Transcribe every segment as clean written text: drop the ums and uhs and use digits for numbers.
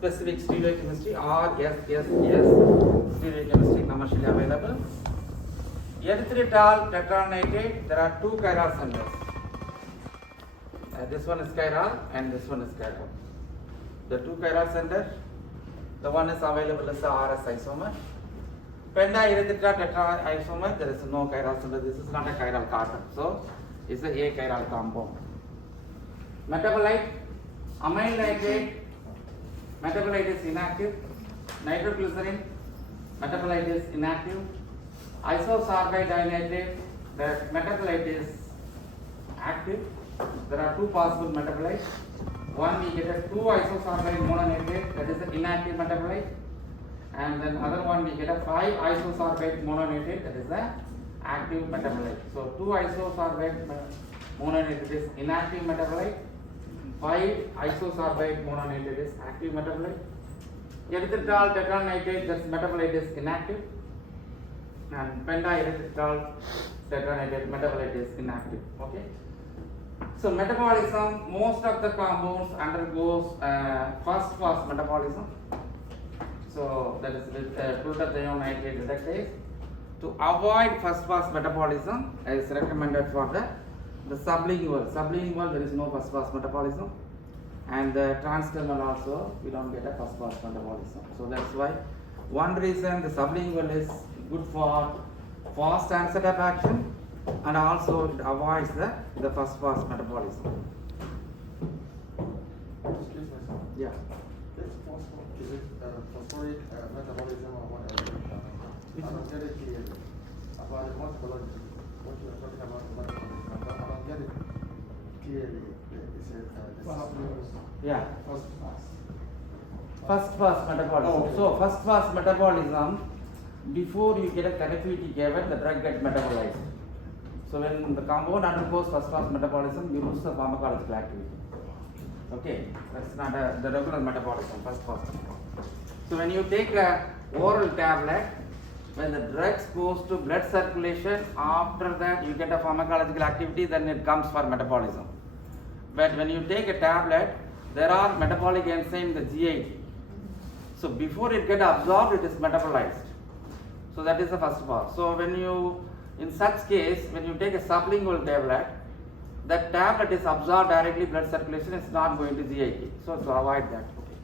specific stereochemistry or SSS stereochemistry commercially available. Erythritol tetranitrate, there are two chiral centers. This one is chiral and this one is chiral. The two chiral centers, the one is available as the RS isomer. Pentaerythritol tetra isomer, there is no chiral center. This is not a chiral carbon, so it's a chiral compound. Metabolite, amyl nitrate, metabolite is inactive. Nitroglycerin, metabolite is inactive. Isosorbide dinitrate, the metabolite is active. There are two possible metabolites. One we get a 2-isosorbide mononitrate, that is an inactive metabolite, and then other one we get a 5-isosorbide mononitrate, that is an active metabolite. So 2-isosorbide mononitrate is inactive metabolite, 5-isosorbide mononitrate is active metabolite. Erythritol tetranitrate, that metabolite is inactive, and pentaerythritol tetranitrate metabolite is inactive. Okay. So metabolism, most of the compounds undergoes first pass metabolism. So that is with glutathione nitrate reductase. To avoid first pass metabolism, is recommended for the sublingual. Sublingual, there is no first pass metabolism, and the transdermal also we don't get a first pass metabolism. So that's why one reason the sublingual is good for fast onset of action, and also it avoids the first pass metabolism. Excuse me, sir. Yeah. This phosphor, is it phosphoric metabolism or whatever? I don't get it clearly. About the morphology, what you are talking about the metabolism, but I don't get it clearly. Is it Yeah. first pass? First pass metabolism. Oh, okay. So first pass metabolism, before you get a therapeutic event, the drug gets metabolized. So when the compound undergoes first pass metabolism, you lose the pharmacological activity. Okay, that's not the regular metabolism, first pass. So when you take a oral tablet, when the drugs goes to blood circulation, after that you get a pharmacological activity, then it comes for metabolism. But when you take a tablet, there are metabolic enzyme, the GIT. So before it gets absorbed, it is metabolized. So that is the first pass. So when you, in such case, when you take a sublingual tablet, that tablet is absorbed directly blood circulation, it's not going to GIT. So to avoid that. Okay.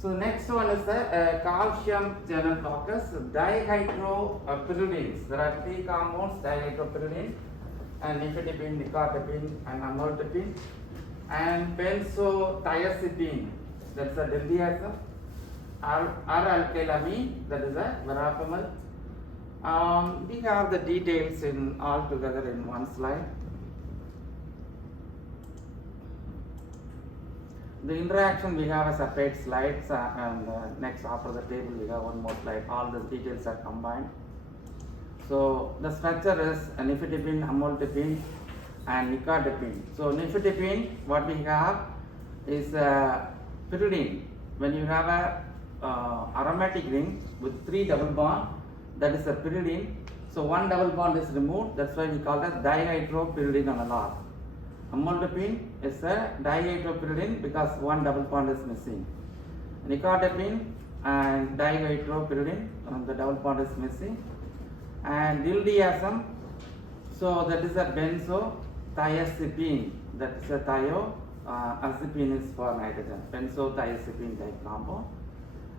So next one is the calcium channel blockers, dihydropyridines. There are three compounds, dihydropyridine, and nifedipine, nicardipine, and amlodipine, and benzothiazepine. That's a diltiazem. R-alkylamine, that is a verapamil. We have the details in all together in one slide. The interaction we have a separate slides, and next after the table we have one more slide. All the details are combined. So the structure is nifedipine, amlodipine, and nicardipine. So nifedipine, what we have is pyridine. When you have a aromatic ring with 3 double bond, that is a pyridine. So one double bond is removed, that's why we call it dihydropyridine analog. Amlodipine is a dihydropyridine because one double bond is missing. Nicardipine and dihydropyridine, the double bond is missing. And diltiazem, so that is a benzothiazepine, that is a azepine is for nitrogen, benzothiazepine type compound.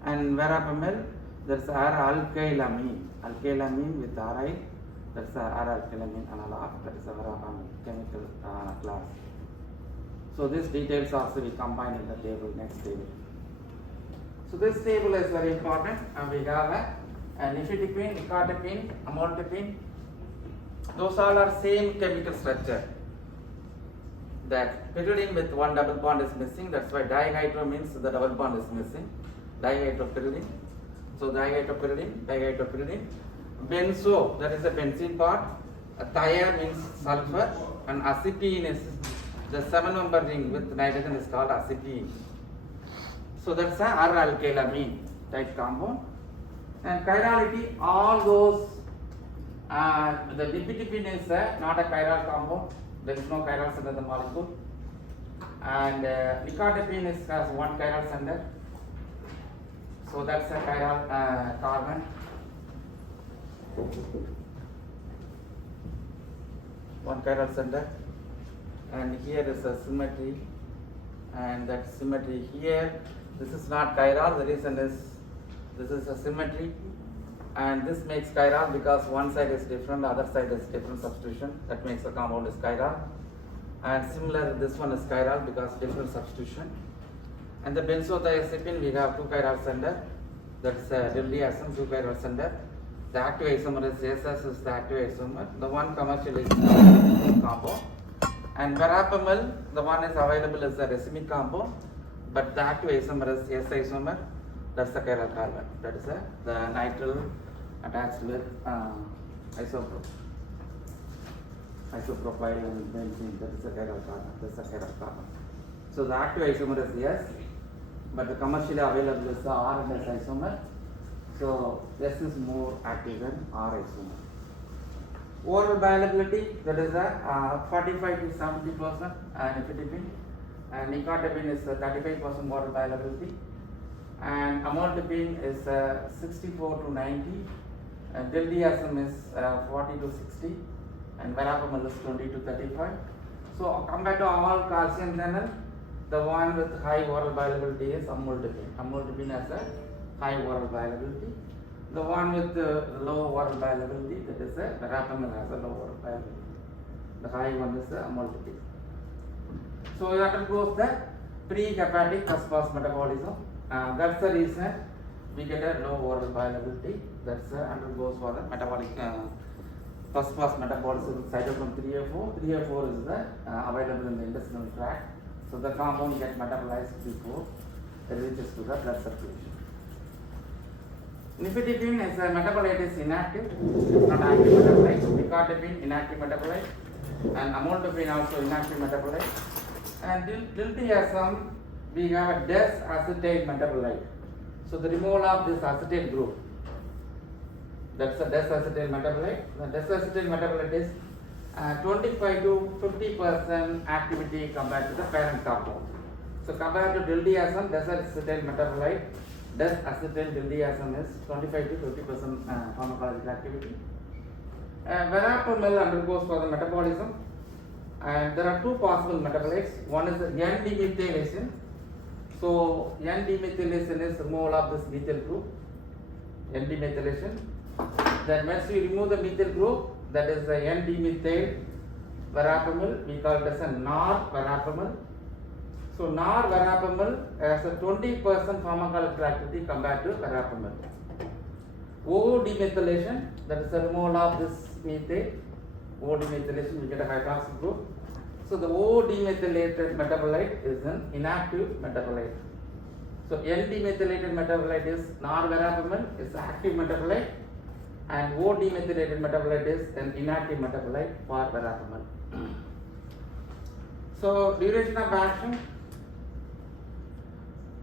And verapamil, that's R-alkylamine, alkylamine with RI, that's R-alkylamine analog, that is a verapamil chemical class. So these details also we combine in the table, next table. So this table is very important, and we have a nifedipine, nicardipine, amlodipine. Those all are same chemical structure. That pyridine with one double bond is missing, that's why dihydro means the double bond is missing. Dihydropyridine. So dihydropyridine. Benzo, that is the benzene part. Thia means sulfur, and acetine is the 7-member ring with nitrogen is called acetine. So that's a R-alkylamine type compound. And chirality, all those, the nifedipine is not a chiral compound. There is no chiral center in the molecule. And nicotine has one chiral center. So that's a chiral carbon. One chiral center. And here is a symmetry. And that symmetry here, this is not chiral. The reason is this is a symmetry. And this makes chiral because one side is different, the other side is different substitution. That makes the compound is chiral. And similar, this one is chiral because different substitution. And the benzodiazepine, we have two chiral center. That's dildiazem, two chiral center. The active isomer is SS is the active isomer. The one commercial is compound. And verapamil, the one is available as a racemic compound, but the active isomer is S isomer. That's the chiral carbon. That is the nitrile attached with isopropyl and benzene. That is the chiral carbon. That's the chiral carbon. So the active isomer is S, but the commercially available is the R and S isomer. So S is more active than R isomer. Oral bioavailability, that is 45 to 70% nifedipine, and nicotine is 35% oral bioavailability, and amlodipine is 64 to 90, and dildiazem is 40 to 60, and verapamil is 20 to 35. So compared to all calcium channel, the one with high oral bioavailability is amlodipine. Amlodipine has a high oral bioavailability. The one with the low oral bioavailability, that is verapamil has a low oral bioavailability. The high one is amlodipine. So it undergoes the pre-hepatic first pass metabolism. That's the reason we get a low oral bioavailability. That's undergoes for the metabolic first pass metabolism with cytochrome 3A4. 3A4 is the available in the intestinal tract. So the compound gets metabolized before it reaches to the blood circulation. Nifedipine is a metabolite is inactive, it's not active metabolite. Nicotine inactive metabolite, and amlodipine also inactive metabolite. And diltiazem, we have a des-acetate metabolite. So the removal of this acetate group, that's a des-acetate metabolite. The des-acetate metabolite is 25 to 50% activity compared to the parent compound. So compared to diltiazem, des-acetate metabolite, des-acetate diltiazem is 25 to 50% pharmacological activity. Verapamil undergoes for the metabolism, and there are two possible metabolites. One is N-demethylation. So N-demethylation is removal of this methyl group, N-demethylation. Then once we remove the methyl group, that is the N-demethyl verapamil, we call it as a NOR-verapamil. So NOR-verapamil has a 20% pharmacological activity compared to verapamil. O-demethylation, that is the removal of this methyl. O-demethylation, we get a hydroxyl group. So the O-demethylated metabolite is an inactive metabolite. So N-demethylated metabolite is NOR-verapamil, is active metabolite, and O-demethylated metabolite is an inactive metabolite for verapamil. So duration of action,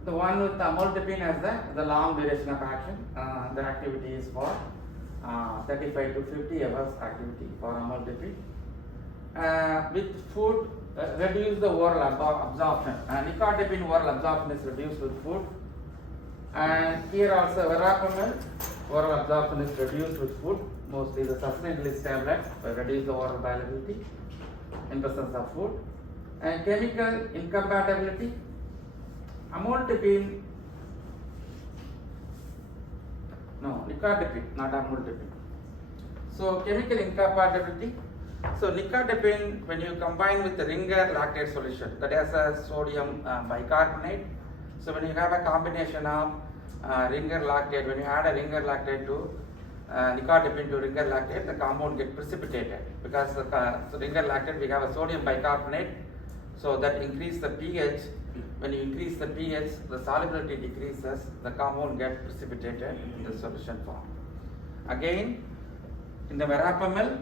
the one with amlodipine has the long duration of action. The activity is for 35 to 50 hours activity for amlodipine. With food, reduce the oral absorption. Nicotine oral absorption is reduced with food. And here also verapamil oral absorption is reduced with food. Mostly the sustained release tablet reduce the oral bioavailability in presence of food. And chemical incompatibility, amlodipine, no, nicotine, not amlodipine. So chemical incompatibility. So nicotine, when you combine with the Ringer lactate solution, that has a sodium bicarbonate. So when you have a combination of Ringer lactate, when you add a Ringer lactate to nicotine to Ringer lactate, the compound gets precipitated because so Ringer lactate we have a sodium bicarbonate, so that increase the pH. When you increase the pH, the solubility decreases, the compound gets precipitated in the solution form. Again, in the verapamil,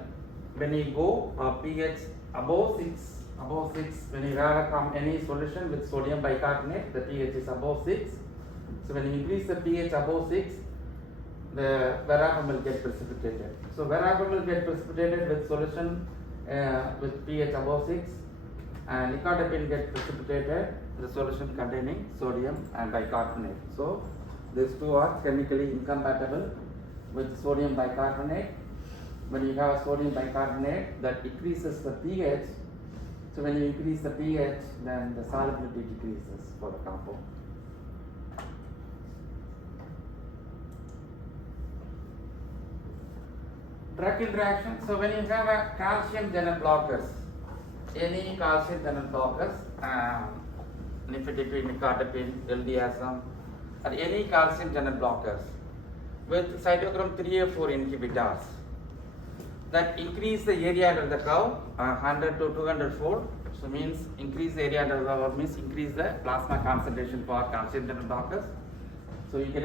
when you go pH above 6, when you have any solution with sodium bicarbonate, the pH is above 6. So when you increase the pH above 6, the verapamil gets precipitated. So verapamil gets precipitated with solution with pH above 6. and nicotine gets precipitated in the solution containing sodium and bicarbonate. So these two are chemically incompatible with sodium bicarbonate. When you have a sodium bicarbonate, that increases the pH. So when you increase the pH, then the solubility decreases for the compound. Drug interaction. So when you have a calcium channel blockers, any calcium channel blockers, nifedipine, nicotine, LDSM, or any calcium channel blockers with cytochrome 3A4 inhibitors that increase the area under the curve 100 to 200 fold. So means increase the area under the curve means increase the plasma concentration for calcium channel blockers. So you get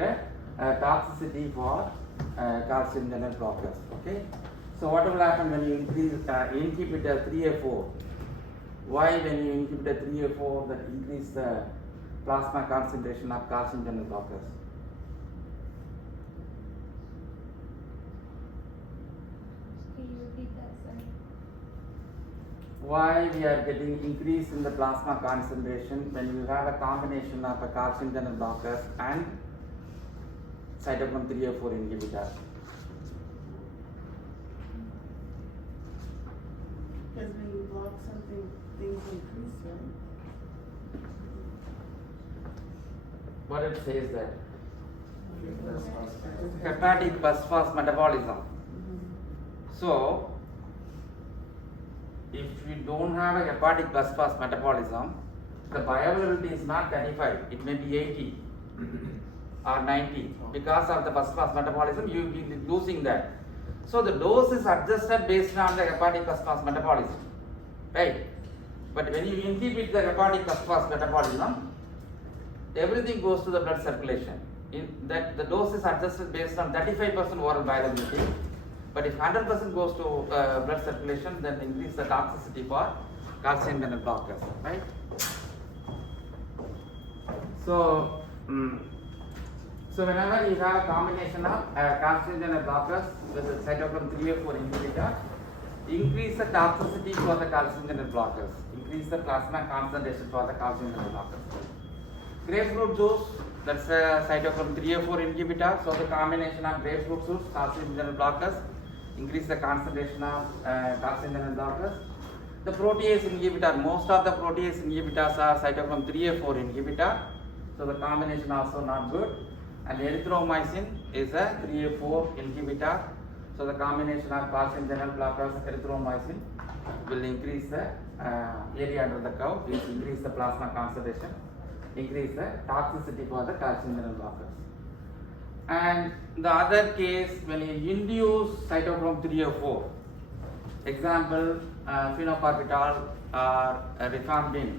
a toxicity for calcium channel blockers. Okay. So what will happen when you increase inhibitor 3A4? Why when you inhibit 3A4 that increase the plasma concentration of calcium channel blockers? Can you repeat that, sorry? Why we are getting increase in the plasma concentration when you have a combination of a calcium channel blockers and cytochrome 3A4 inhibitor? Because when you block something, things increase, right? What it says that hepatic bus-fast metabolism. So if you don't have a hepatic bus-fast metabolism, the bioavailability is not 35, it may be 80 or 90. Because of the bus-fast metabolism, you will be losing that. So the dose is adjusted based on the hepatic bus-fast metabolism, right? But when you inhibit the hepatic bus-fast metabolism, everything goes to the blood circulation. In that the dose is adjusted based on 35% oral bioavailability. But if 100% goes to blood circulation, then increase the toxicity for calcium channel blockers, right? So, so whenever you have a combination of calcium channel blockers with the cytochrome 3A4 inhibitor, increase the toxicity for the calcium channel blockers, increase the plasma concentration for the calcium channel blockers. Grapefruit juice, that's a cytochrome 3A4 inhibitor. So the combination of grapefruit juice, calcium channel blockers, increase the concentration of calcium channel blockers. The protease inhibitor, most of the protease inhibitors are cytochrome 3A4 inhibitor. So the combination also not good. And erythromycin is a 3A4 inhibitor. So the combination of calcium channel blockers, erythromycin will increase the area under the curve, will increase the plasma concentration, increase the toxicity for the calcium channel blockers. And the other case, when you induce cytochrome 3A4, example phenobarbital or rifampin.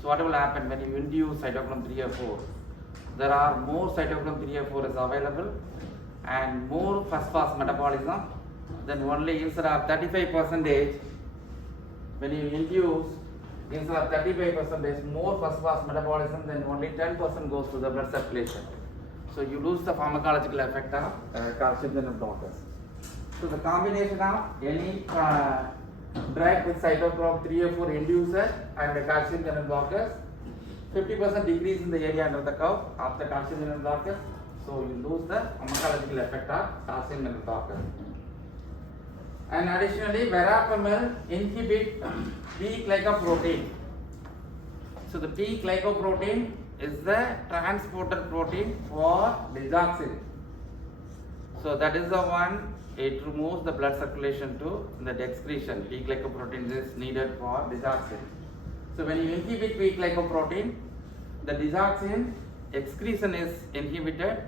So what will happen when you induce cytochrome 3A4? There are more cytochrome 3A4 is available and more first-pass metabolism. Then only instead of 35%, when you induce instead of 35% more first-pass metabolism, then only 10% goes to the blood circulation. So you lose the pharmacological effect of calcium channel blockers. So the combination of any drug with cytochrome 3A4 inducer and the calcium channel blockers, 50% decrease in the area under the curve of the calcium channel blockers. So you lose the pharmacological effect of calcium channel blockers. And additionally, verapamil inhibit P-glycoprotein. So the P-glycoprotein is the transporter protein for digoxin. So that is the one, it removes the blood circulation to the excretion. P-glycoprotein is needed for digoxin. So when you inhibit P-glycoprotein, the digoxin excretion is inhibited.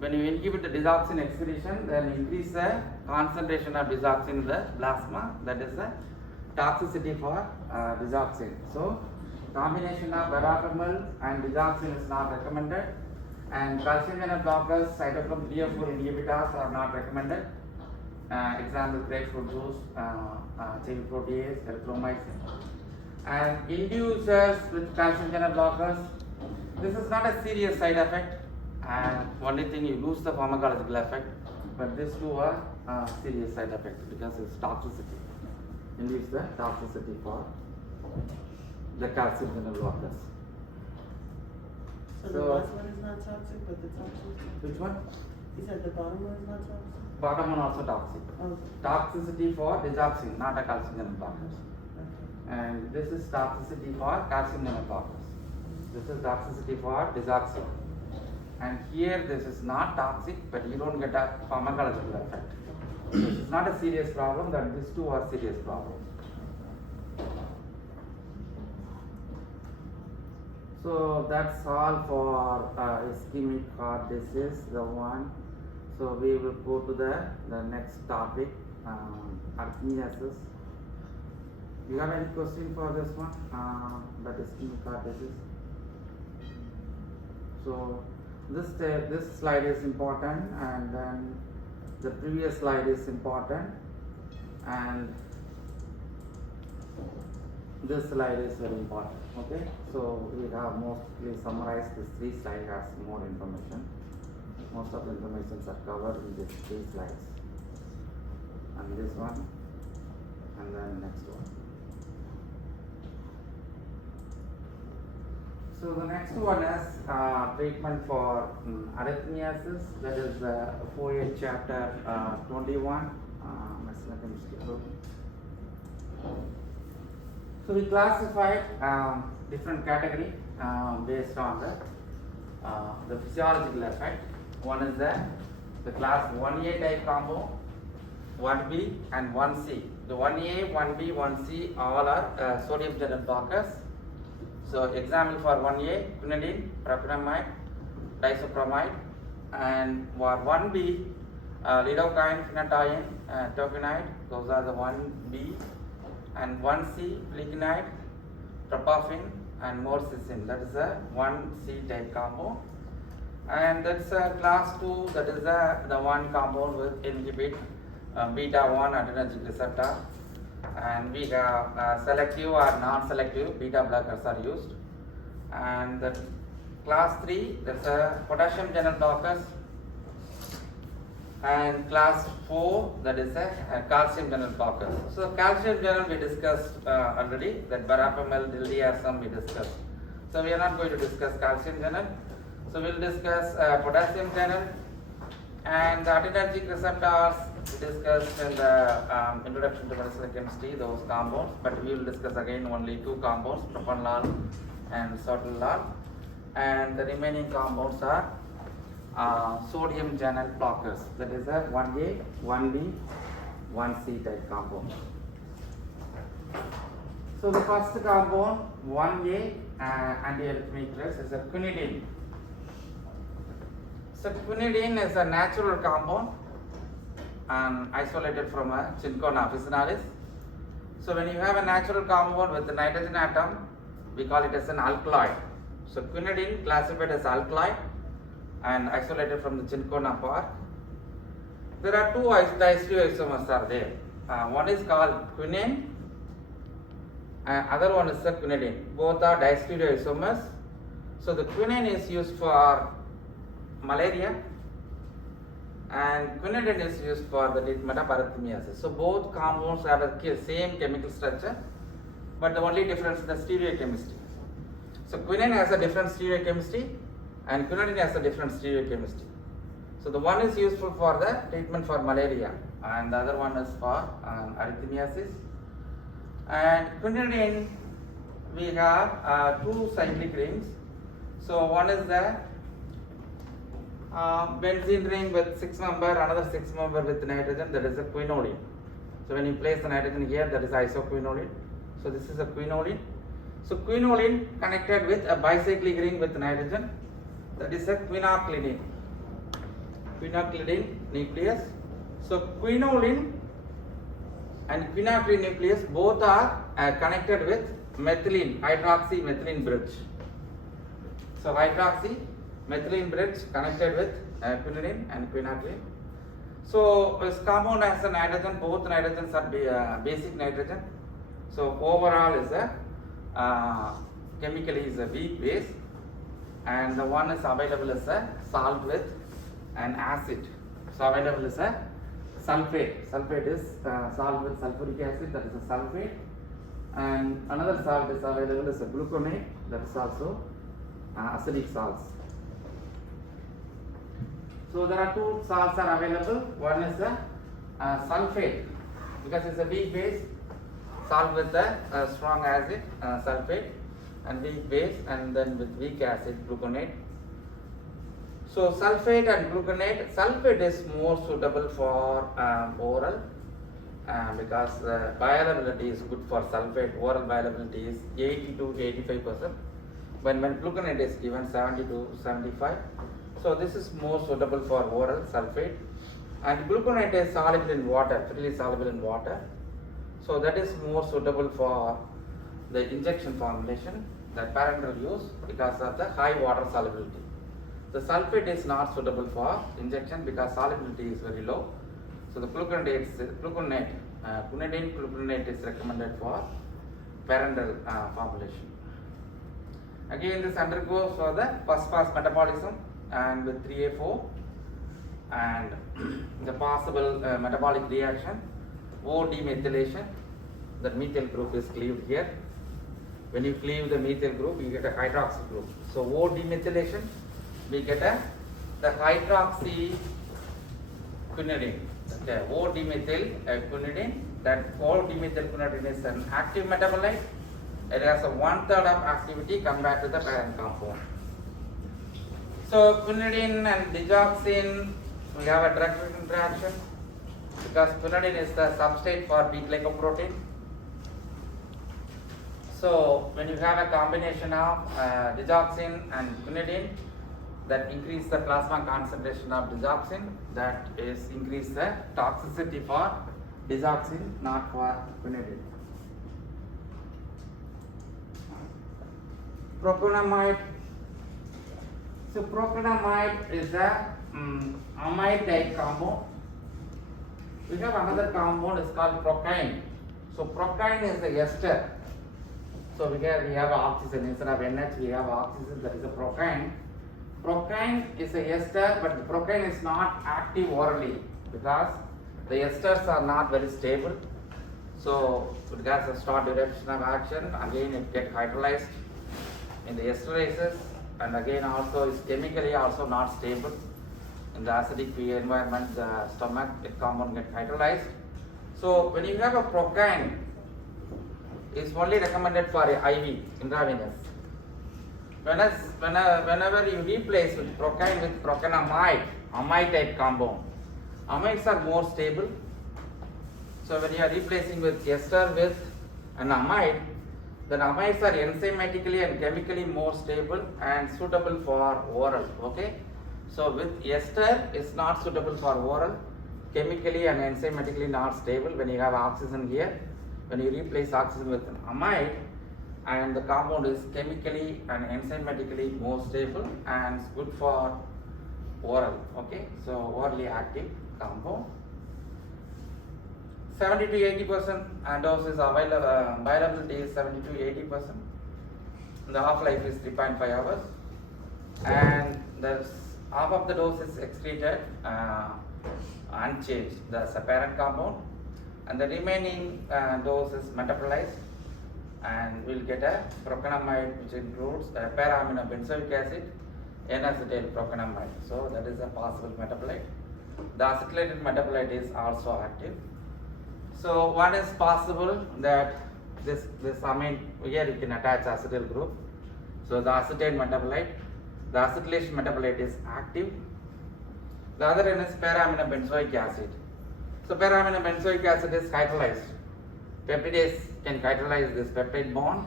When you inhibit the digoxin excretion, then increase the concentration of digoxin in the plasma. That is the toxicity for digoxin. So combination of verapamil and digoxin is not recommended, and calcium channel blockers, cytochrome 3A4 inhibitors are not recommended. Example, grapefruit juice, chain protease, erythromycin. And inducers with calcium channel blockers, this is not a serious side effect, and only thing you lose the pharmacological effect, but these two are serious side effects because it's toxicity, induce the toxicity for the calcium channel blockers. So the So- last one is not toxic, but the top one is toxic? Which one? You said the bottom one is not toxic? Bottom one also toxic. Oh, Toxicity for digoxin, not a calcium channel blockers. okay. And this is toxicity for calcium channel blockers. This is toxicity for digoxin. And here this is not toxic, but you don't get a pharmacological effect. This is not a serious problem, but these two are serious problems. So that's all for ischemic heart disease, the one. So we will go to the next topic, arrhythmias. You have any question for this one? That ischemic heart disease. So this slide is important, and then the previous slide is important, and this slide is very important. Okay, so we have mostly summarized this three slides has more information. Most of the informations are covered in these three slides, and this one, and then next one. So the next one is treatment for arrhythmias. That is 4A chapter 21. So we classified different category based on the physiological effect. One is the class 1A type combo, 1B and 1C. The 1A, 1B, 1C all are sodium channel blockers. So example for 1A, quinidine, propionamide, disopromide, and for 1B, lidocaine, phenytoin, toconide, those are the 1B, and 1C, flecainide, tropophin, and morphine. That is a 1C type combo. And that's a class 2, that is the one compound with inhibit beta 1 adrenergic receptor. And we have selective or non-selective beta blockers are used. And the class 3, that's a potassium channel blockers. And class 4, that is a calcium channel blockers. So calcium channel we discussed already, that verapamil, diltiazem we discussed. So we are not going to discuss calcium channel. So we will discuss potassium channel, and the adrenergic receptors we discussed in the introduction to medicinal chemistry, those compounds, but we will discuss again only two compounds, propanolol and sotalol, and the remaining compounds are sodium channel blockers. That is a 1A, 1B, 1C type compound. So the first compound, 1A antiarrhythmic drugs, is a quinidine. So quinidine is a natural compound and isolated from a Cinchona officinalis. So when you have a natural compound with the nitrogen atom, we call it as an alkaloid. So quinidine classified as alkaloid and isolated from the Cinchona part. There are two diastereoisomers are there. One is called quinine, other one is the quinidine. Both are diastereoisomers. So the quinine is used for malaria, and quinidine is used for the treatment of arrhythmias. So both compounds have the same chemical structure, but the only difference is the stereochemistry. So quinine has a different stereochemistry, and quinidine has a different stereochemistry. So the one is useful for the treatment for malaria, and the other one is for arrhythmiasis. And quinidine, we have two cyclic rings. So one is the benzene ring with 6 member, another 6 member with nitrogen, that is a quinoline. So when you place the nitrogen here, that is isoquinoline. So this is a quinoline. So quinoline connected with a bicyclic ring with nitrogen, that is a quinacridine. Quinacridine nucleus. So quinoline and quinacridine nucleus both are connected with methylene, hydroxymethylene bridge. So hydroxymethylene bridge connected with quinidine and quinacridine. So this compound has a nitrogen, both nitrogens are basic nitrogen. So overall is a chemically is a weak base, and the one is available as a salt with an acid. So available is a sulfate. Sulfate is salt with sulfuric acid, that is a sulfate. And another salt is available is a gluconate, that is also acidic salts. So there are two salts are available. One is a sulfate, because it's a weak base, salt with a strong acid, sulfate, and weak base, and then with weak acid, gluconate. So sulfate and gluconate, sulfate is more suitable for oral, because bioavailability is good for sulfate. Oral bioavailability is 80 to 85%. When gluconate is given 70 to 75. So this is more suitable for oral sulfate. And gluconate is soluble in water, freely soluble in water. So that is more suitable for the injection formulation, the parenteral use, because of the high water solubility. The sulfate is not suitable for injection because solubility is very low. So the gluconate, quinidine gluconate is recommended for parenteral formulation. Again, this undergoes for the first pass metabolism and with 3A4, and the possible metabolic reaction, O demethylation, the methyl group is cleaved here. When you cleave the methyl group, you get a hydroxy group. So O demethylation, we get the hydroxy quinidine. Okay, O demethyl quinidine. That O demethyl quinidine is an active metabolite. It has a 1/3 of activity compared to the parent compound. So quinidine and digoxin, we have a drug interaction because quinidine is the substrate for beta-glycoprotein. So when you have a combination of digoxin and quinidine, that increase the plasma concentration of digoxin, that is increase the toxicity for digoxin, not for quinidine. Proconamide. So proconamide is a amide type compound. We have another compound is called procaine. So procaine is a ester. So we have oxygen instead of NH, we have oxygen, that is a procaine. Procaine is a ester, but the procaine is not active orally because the esters are not very stable. So it has a short duration of action. Again, it gets hydrolyzed in the esterases, and again also is chemically also not stable. In the acidic environment, the stomach, the compound gets hydrolyzed. So when you have a procaine, it's only recommended for IV, intravenous. Whenever you replace with procaine with proconamide, amide type compound, amides are more stable. So when you are replacing with ester with an amide, then amides are enzymatically and chemically more stable and suitable for oral. Okay. So with ester is not suitable for oral, chemically and enzymatically not stable. When you have oxygen here, when you replace oxygen with an amide, and the compound is chemically and enzymatically more stable and good for oral. Okay, so orally active compound. 70 to 80% dose is available. Bioavailability is 70 to 80%. The half-life is 3.5 hours, and there's half of the dose is excreted unchanged. That's a parent compound, and the remaining dose is metabolized, and we'll get a proconamide, which includes para-aminobenzoic acid, N-acetyl proconamide. So that is a possible metabolite. The acetylated metabolite is also active. So what is possible that this amine, here you can attach acetyl group. So the acetate metabolite, the acetylation metabolite is active. The other one is para-aminobenzoic acid. So para-aminobenzoic acid is hydrolyzed. Peptidase can hydrolyze this peptide bond.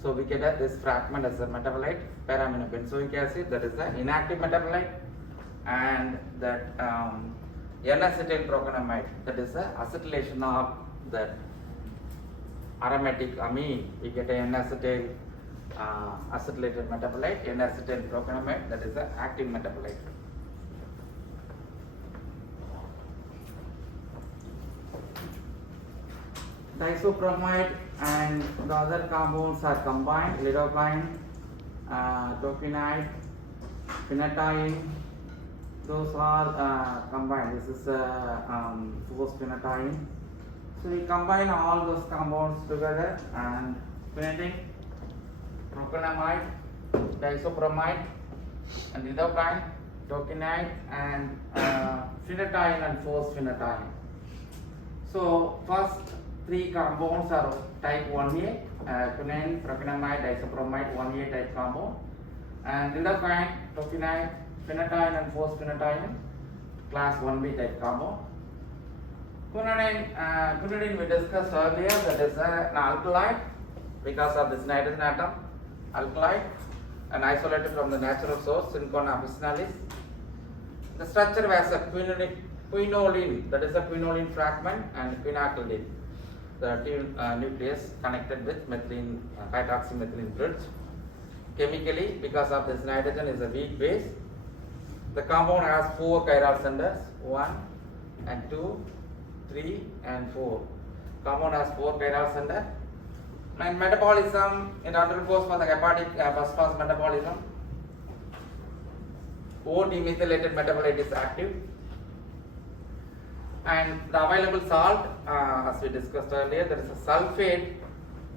So we get this fragment as a metabolite, para-aminobenzoic acid, that is an inactive metabolite, and that N-acetyl proconamide, that is the acetylation of that aromatic amine. We get an N-acetyl acetylated metabolite, N-acetyl proconamide, that is the active metabolite. Diisopramide and the other compounds are combined, lidocaine, topinide, phenytoin, those are combined. This is phosphonatine. So we combine all those compounds together and quinidine, propanamide, diisopramide, and lidocaine, tocinide, and phenytoin and phosphenotyne. So first three compounds are type 1A, quinine, propanamide, diisopramide, 1A type compound, and lidocaine, tocinide, phenytoin and phosphenotyne, class 1B type compound. Quinidine we discussed earlier, that is an alkaloid because of this nitrogen atom, alkaloid, and isolated from the natural source, Cinchona officinalis. The structure was a quinoline, that is a quinoline fragment, and quinacridine, the two nucleus connected with methylene, hydroxymethylene bridge. Chemically, because of this nitrogen is a weak base, the compound has 4 chiral centers, 1 and 2, 3 and 4. Compound has 4 chiral centers. And metabolism, it undergoes for the hepatic first pass metabolism. O-demethylated metabolite is active. And the available salt, as we discussed earlier, there is a sulfate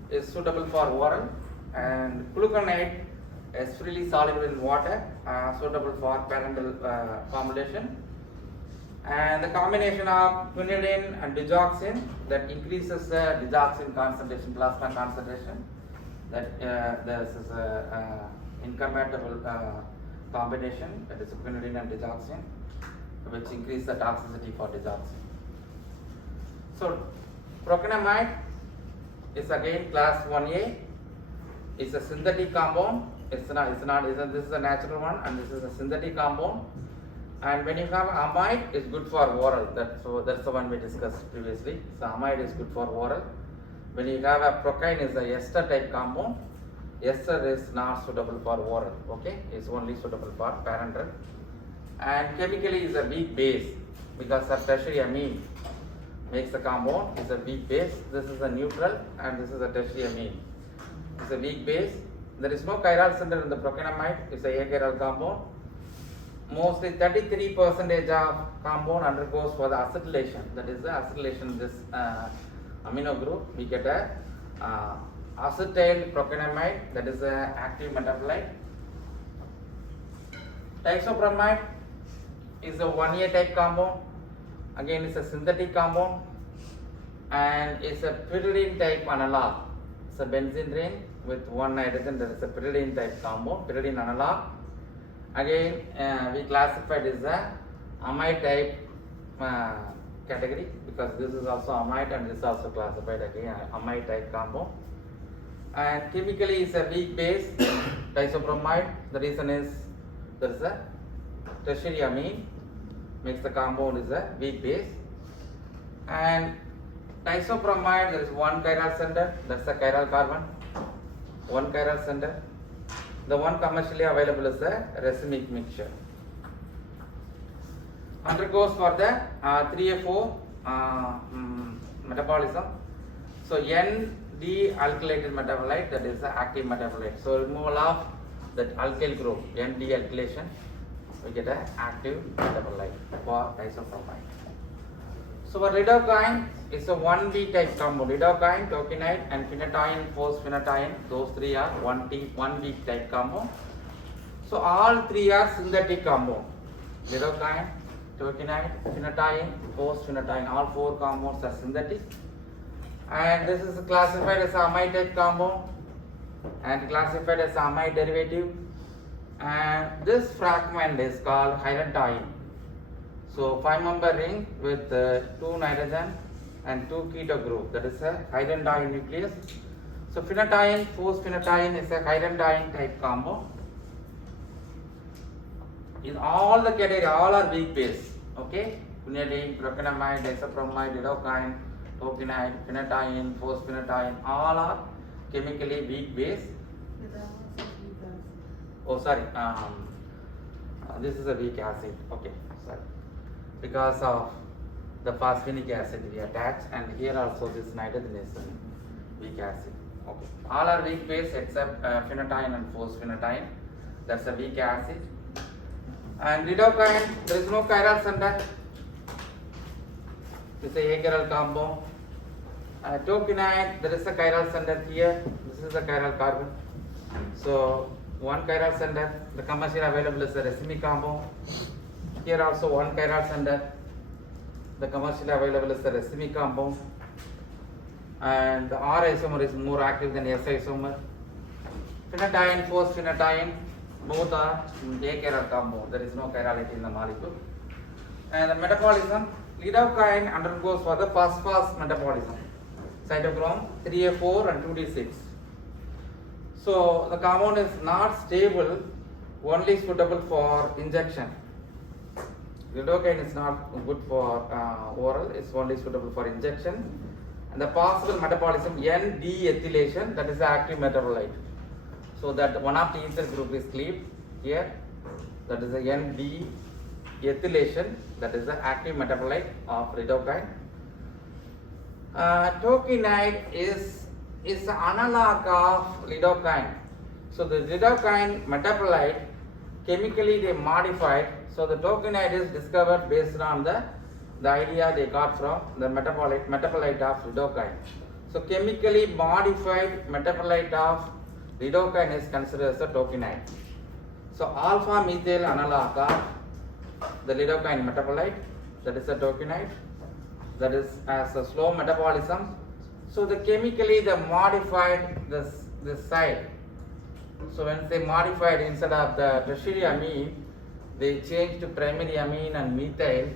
is suitable for oral, and gluconate is freely soluble in water, suitable for parenteral formulation. And the combination of quinidine and digoxin that increases the digoxin concentration, plasma concentration. That this is a incompatible combination, that is quinidine and digoxin, which increase the toxicity for digoxin. So propanamide is again class 1A. It's a synthetic compound. This is a natural one, and this is a synthetic compound. And when you have amide, it's good for oral. That's the one we discussed previously. So amide is good for oral. When you have a procaine, is a ester type compound. Ester is not suitable for oral. Okay, it's only suitable for parenteral. And chemically is a weak base because of tertiary amine makes the compound. It's a weak base. This is a neutral, and this is a tertiary amine. It's a weak base. There is no chiral center in the propanamide. It's a achiral compound. Mostly 33% of compound undergoes for the acetylation. That is the acetylation this amino group. We get a acetyl propanamide, that is a active metabolite. Diisopramide is a 1A type compound. Again, it's a synthetic compound, and it's a pyridine type analog. It's a benzene ring with 1 nitrogen. That is a pyridine type compound, pyridine analog. Again, we classified as a amide type category because this is also amide, and this is also classified again amide type compound. And chemically is a weak base, diisopramide. The reason is there is a tertiary amine makes the compound is a weak base. And diisopramide, there is 1 chiral center, that's a chiral carbon, 1 chiral center. The one commercially available is a racemic mixture. Undergoes for the 3A4 metabolism. So N-dealkylated metabolite, that is the active metabolite. So removal of that alkyl group, N-dealkylation, we get an active metabolite for diisopramide. So for lidocaine is a 1B type compound. Lidocaine, tocinide, and phenytoin, phosphenotyne, those 3 are 1B type compound. So all 3 are synthetic compound. Lidocaine, tocinide, phenytoin, phosphenotyne, all 4 compounds are synthetic. And this is classified as amide type compound and classified as amide derivative. And this fragment is called hydrogen. So 5-member ring with 2 nitrogen and 2 keto group, that is a hydrogen nucleus. So phenytoin, phosphenotyne is a hydrogen type compound. In all the category, all are weak base. Okay, quinidine, propanamide, diisopramide, lidocaine, tocinide, phenytoin, phosphenotyne, all are chemically weak base. Oh, sorry. This is a weak acid. Okay, sorry. Because of the phosphinic acid we attach, and here also this nitrogen is weak acid. Okay, all are weak base except phenytoin and phosphenotyne. That's a weak acid. And lidocaine, there is no chiral center. It's a achiral compound. Tokenide, there is a chiral center here. This is the chiral carbon. So one chiral center, the commercially available is the racemic compound. Here also one chiral center, the commercially available is the racemic compound. And the R isomer is more active than S isomer. Phenadiene, phosphenadiene, both are achiral compound. There is no chirality in the molecule. And the metabolism, lidocaine undergoes for the phosphorus metabolism. Cytochrome 3A4 and 2D6. So the compound is not stable, only suitable for injection. Lidocaine is not good for oral, it's only suitable for injection. And the possible metabolism N-deethylation, that is the active metabolite. So that one of the ethyl group is cleaved here, that is the N-deethylation, that is the active metabolite of lidocaine. Tokenide is the analog of lidocaine. So the lidocaine metabolite, chemically they modified. So the tokenide is discovered based on the idea they got from the metabolite of lidocaine. So chemically modified metabolite of lidocaine is considered as a tokenide. So alpha methyl analog of the lidocaine metabolite, that is a tokenide, that is as a slow metabolism. So the chemically they modified this side. So when they modified, instead of the tertiary amine, they changed to primary amine and methyl.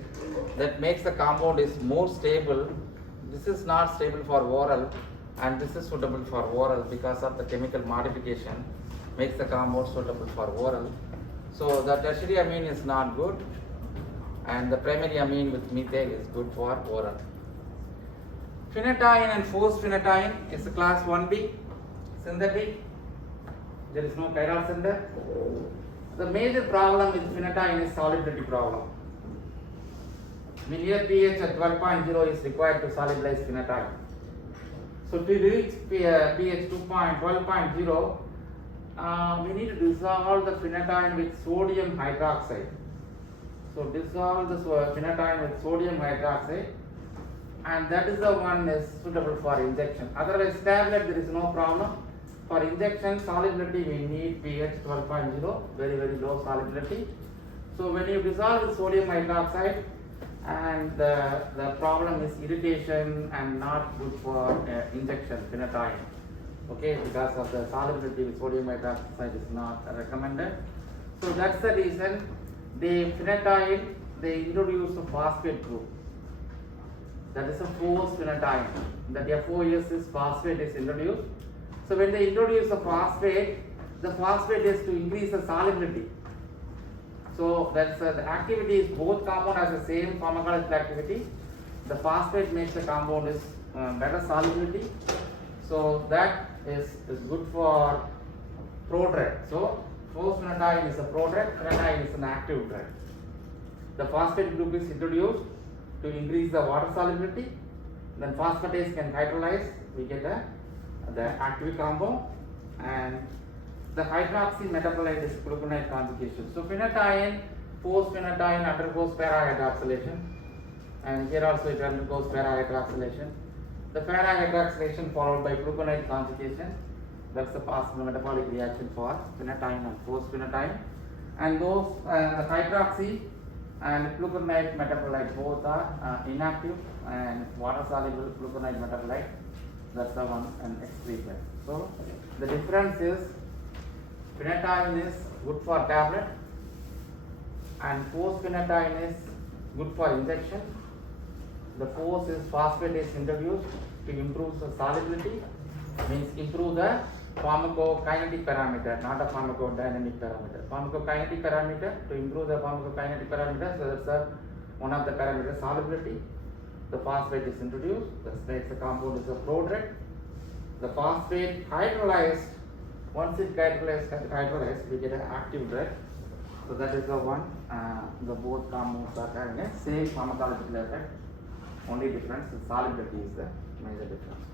That makes the compound is more stable. This is not stable for oral, and this is suitable for oral because of the chemical modification. Makes the compound suitable for oral. So the tertiary amine is not good, and the primary amine with methyl is good for oral. Phenadiene and phosphenadiene is a class 1B synthetic. There is no chiral center. The major problem with phenadiene is solubility problem. Milieu pH at 12.0 is required to solubilize phenadiene. So to reach pH 12.0, we need to dissolve the phenadiene with sodium hydroxide. So dissolve the phenadiene with sodium hydroxide, and that is the one is suitable for injection. Otherwise, tablet there is no problem. For injection solubility, we need pH 12.0, very low solubility. So when you dissolve the sodium hydroxide, and the problem is irritation and not good for injection phenadiene. Okay, because of the solubility with sodium hydroxide is not recommended. So that's the reason the phenadiene they introduce a phosphate group. That is a phosphenadiene. That FOS is phosphate is introduced. So when they introduce a phosphate, the phosphate is to increase the solubility. So that's the activity is both compound has the same pharmacological activity. The phosphate makes the compound is better solubility. So that is good for prodrug. So phosphenadiene is a prodrug, phenadiene is an active drug. The phosphate group is introduced to increase the water solubility. Then phosphatase can hydrolyze. We get the active compound, and the hydroxy metabolite is gluconide conjugation. So phenadiene, phosphenadiene undergoes para-hydroxylation, and here also it undergoes para-hydroxylation. The para-hydroxylation followed by gluconide conjugation. That's the possible metabolic reaction for phenadiene and phosphenadiene. And those the hydroxy and gluconide metabolite both are inactive, and water soluble gluconide metabolite, that's the one and excreta. So the difference is phenadiene is good for tablet, and phosphenadiene is good for injection. The force is phosphate is introduced to improve the solubility, means improve the pharmacokinetic parameter, not a pharmacodynamic parameter. Pharmacokinetic parameter to improve the pharmacokinetic parameter, so that's one of the parameters, solubility. The phosphate is introduced, that makes the compound is a prodrug. The phosphate hydrolyzed, once it hydrolyzed, we get an active drug. So that is the one, the both compounds are having a same pharmacological effect. Only difference is solubility is the major difference.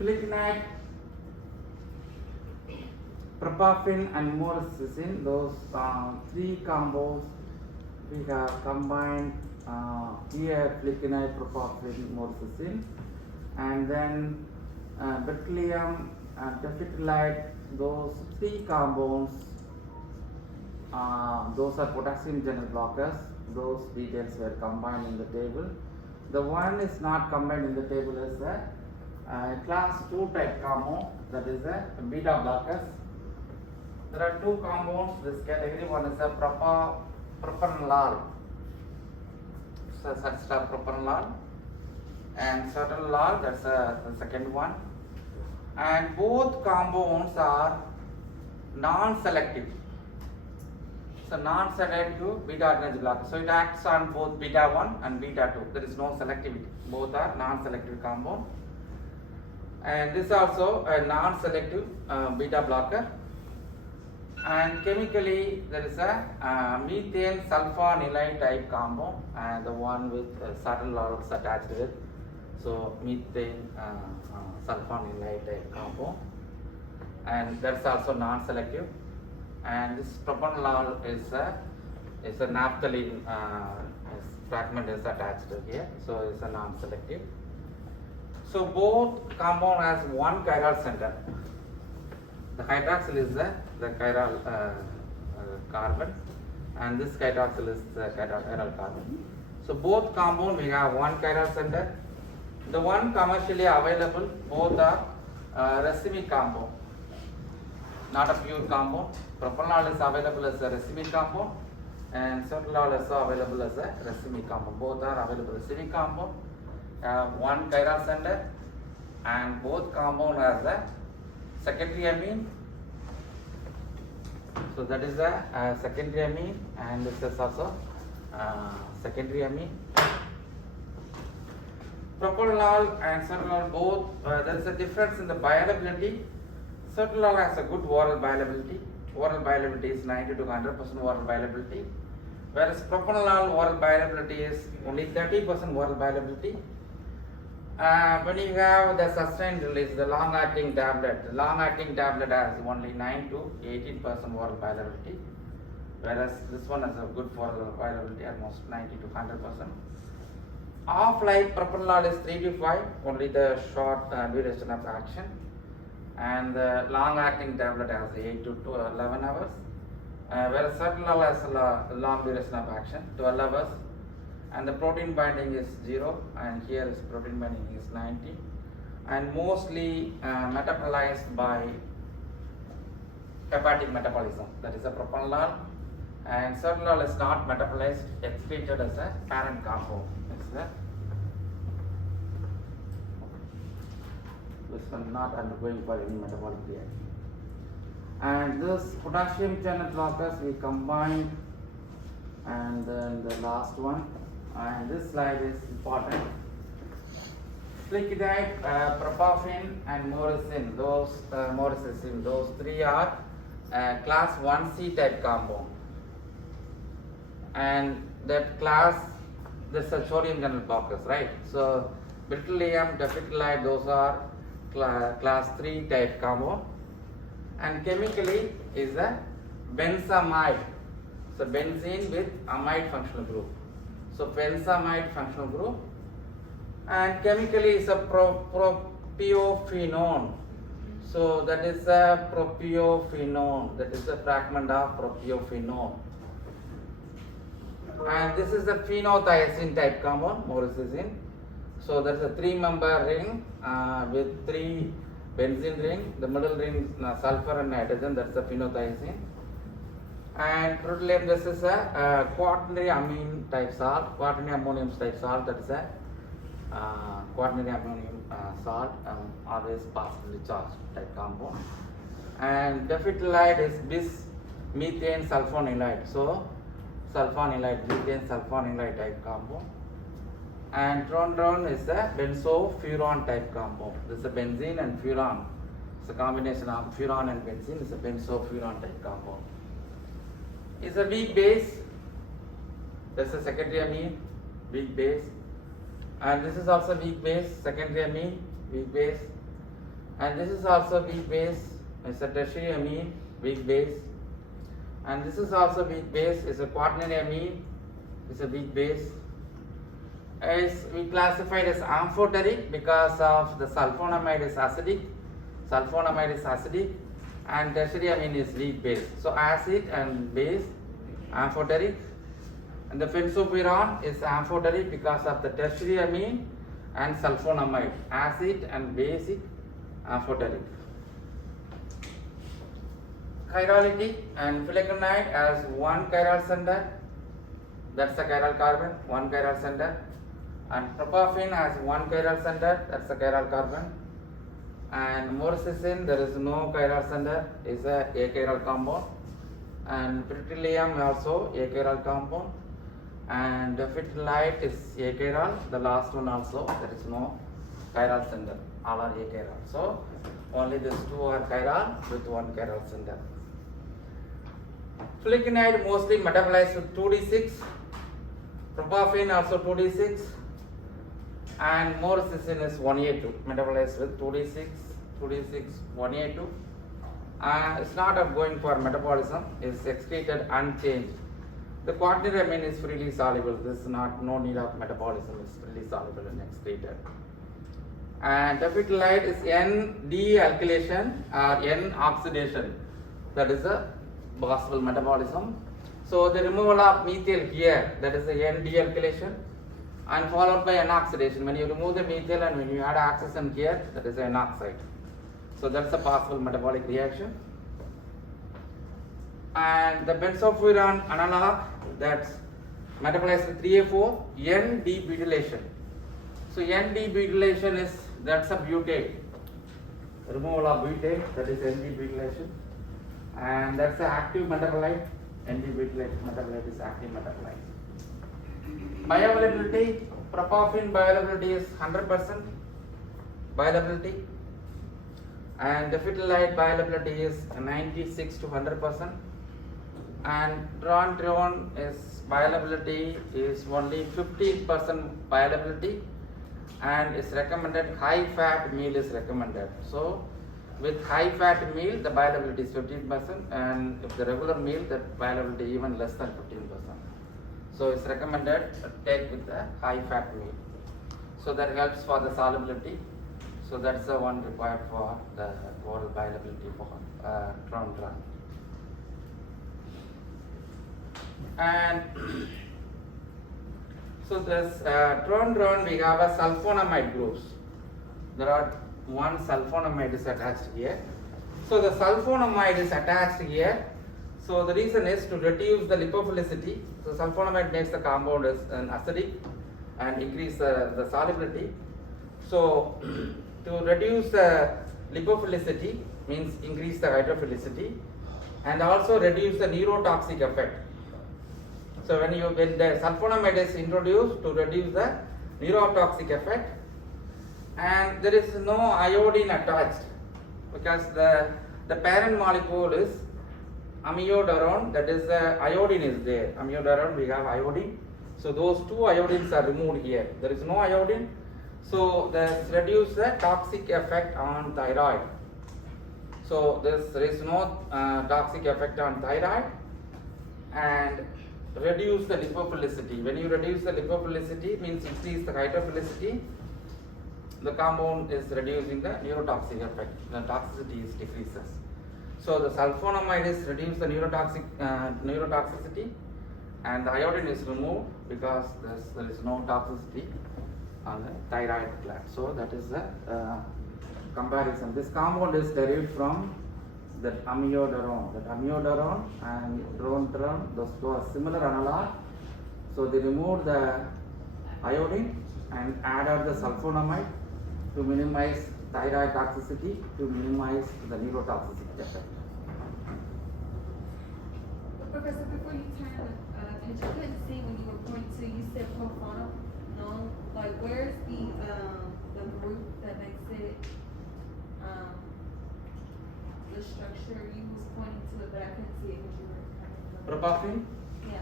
Fliginide, propafin and morphine, those three compounds we have combined here flecainide, propofin, morcin, and then berkelium and terphthalate. Those three compounds, those are potassium channel blockers. Those details were combined in the table. The one is not combined in the table is a class 2 type compound, that is a beta blockers. There are two compounds this category. One is a propranolol, so such a propranolol, and sotalol, that's the second one. And both compounds are non-selective. So non-selective beta adrenergic blocker. So it acts on both beta 1 and beta 2. There is no selectivity. Both are non-selective compound. And this also a non-selective beta blocker. And chemically there is a methane sulfonylide type compound, and the one with sotalol attached with. So methane sulfonylide type compound, and that's also non-selective. And this propranolol is a naphthalene fragment is attached here, so it's a non-selective. So both compound has one chiral center. The hydroxyl is the chiral carbon, and this hydroxyl is the chiral carbon. So both compound we have one chiral center. The one commercially available, both are racemic compound, not a pure compound. Propranolol is available as a racemic compound, and sotalol is available as a racemic compound. Both are available as racemic compound. One chiral center, and both compound has a secondary amine. So that is a secondary amine, and this is also secondary amine. Propranolol and sotalol both, there is a difference in the bioavailability. Sotalol has a good oral bioavailability. Oral bioavailability is 90 to 100% oral bioavailability, whereas propranolol oral bioavailability is only 30% oral bioavailability. When you have the sustained release, the long-acting tablet, has only 9 to 18% oral bioavailability, whereas this one has a good oral bioavailability, almost 90 to 100%. Off-life propranolol is 3 to 5, only the short duration of action, and the long-acting tablet has 8 to 11 hours, whereas sotalol has a long duration of action, 12 hours, and the protein binding is 0, and here is protein binding is 90, and mostly metabolized by hepatic metabolism, that is a propranolol, and sotalol is not metabolized, excreted as a parent compound. This one not undergoing for any metabolic reaction. And this potassium channel blockers we combined, and then the last one, and this slide is important. Flecainide, propofin, and morcin, those three are class 1C type compound, and that class, this is sodium channel blockers, right? So berkelium, terphthalate, those are class 3 type compound, and chemically is a benzamide. So benzene with amide functional group. So benzamide functional group, and chemically is a propiophenone. So that is a propiophenone. That is a fragment of propiophenone. And this is the phenothiazine type compound, morcin. So there is a 3-member ring with 3 benzene ring. The middle ring sulfur and hydrogen. That's the phenothiazine. And berkelium, this is a quaternary amine type salt, quaternary ammonium type salt. That is a quaternary ammonium salt, always positively charged type compound. And terphthalate is bis methane sulfonylide. So sulfonylide, methane sulfonylide type compound. And tron is a benzofuran type compound. This is a benzene and furan. It's a combination of furan and benzene. It's a benzofuran type compound. It's a weak base. That's a secondary amine, weak base. And this is also weak base, secondary amine, weak base. And this is also weak base. It's a tertiary amine, weak base. And this is also weak base. It's a quaternary amine, It's a weak base. Is we classified as amphoteric because of the sulfonamide is acidic. Sulfonamide is acidic, and tertiary amine is weak base. So acid and base, amphoteric. And the fensopiron is amphoteric because of the tertiary amine and sulfonamide, acid and basic, amphoteric. Chirality and flecainide has one chiral center, that's a chiral carbon, one chiral center, and propafin has one chiral center, that's a chiral carbon, and morcicin there is no chiral center, is a achiral compound, and beryllium also achiral compound, and phytolite is achiral, the last one also there is no chiral center, all are achiral. So only these two are chiral with one chiral center. Flecainide mostly metabolized with 2D6, propafin also 2D6, and morcicin is 1A2, metabolized with 2D6, 1A2. It's not going for metabolism, it's excreted unchanged. The quaternary amine is freely soluble, this is no need of metabolism, it's freely soluble and excreted. And phytolite is N-dealkylation or N-oxidation, that is a possible metabolism. So the removal of methyl here, that is the N-dealkylation, and followed by N-oxidation. When you remove the methyl and when you add oxygen here, that is N-oxide. So that's a possible metabolic reaction. And the benzofuran analog, that's metabolized with 3A4, N-debutylation. So N-debutylation is, that's a butane. Removal of butane, that is N-debutylation. And that's the active metabolite. N-debutylation metabolite is active metabolite. Bioavailability, propafin bioavailability is 100% bioavailability, and the phytolite bioavailability is 96 to 100%, and tron is bioavailability is only 15% bioavailability, and is recommended high fat meal is recommended. So with high fat meal the bioavailability is 15%, and if the regular meal the bioavailability even less than 15%. So it's recommended to take with the high fat meal. So that helps for the solubility. So that's the one required for the oral bioavailability for tron. And so this tron we have a sulfonamide groups. There are one sulfonamide is attached here. So the sulfonamide is attached here. So the reason is to reduce the lipophilicity. So sulfonamide makes the compound as an acidic and increase the solubility. So to reduce the lipophilicity means increase the hydrophilicity and also reduce the neurotoxic effect. So when the sulfonamide is introduced to reduce the neurotoxic effect, and there is no iodine attached because the parent molecule is amiodarone, that is the iodine is there. Amiodarone, we have iodine. So those two iodines are removed here. There is no iodine. So this reduce the toxic effect on thyroid. So there is no toxic effect on thyroid, and reduce the lipophilicity. When you reduce the lipophilicity means increase the hydrophilicity. The compound is reducing the neurotoxic effect. The toxicity is decreases. So the sulfonamide is reduce the neurotoxicity, and the iodine is removed because there is no toxicity on the thyroid gland. So that is the comparison. This compound is derived from that amiodarone. That amiodarone and tron, those two are similar analog. So they removed the iodine and added the sulfonamide to minimize thyroid toxicity, to minimize the neurotoxicity effect. Professor, before you turn the page, I couldn't see when you were pointing to, you said profono. No, like where's the group that makes it, the structure you was pointing to it, but I couldn't see it because you were Propafin. Yeah.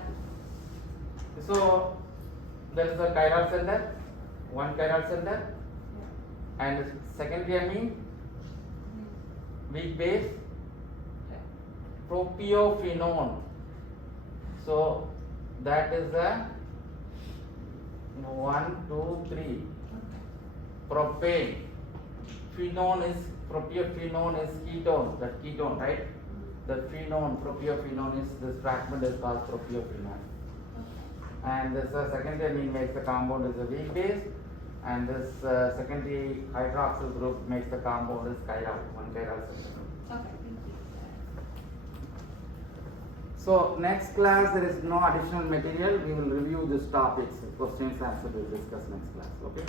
So there is a chiral center, one chiral center, and secondary amine, weak base, propiophenone. So that is the 1, 2, 3. Propane. Phenone is, propiophenone is ketone, that ketone, right? The phenone, propiophenone is, this fragment is called propiophenone. And this secondary amine makes the compound is a weak base, and this secondary hydroxyl group makes the compound is chiral, one chiral center. Okay, thank you. So next class there is no additional material. We will review these topics. Questions answers we will discuss next class. Okay.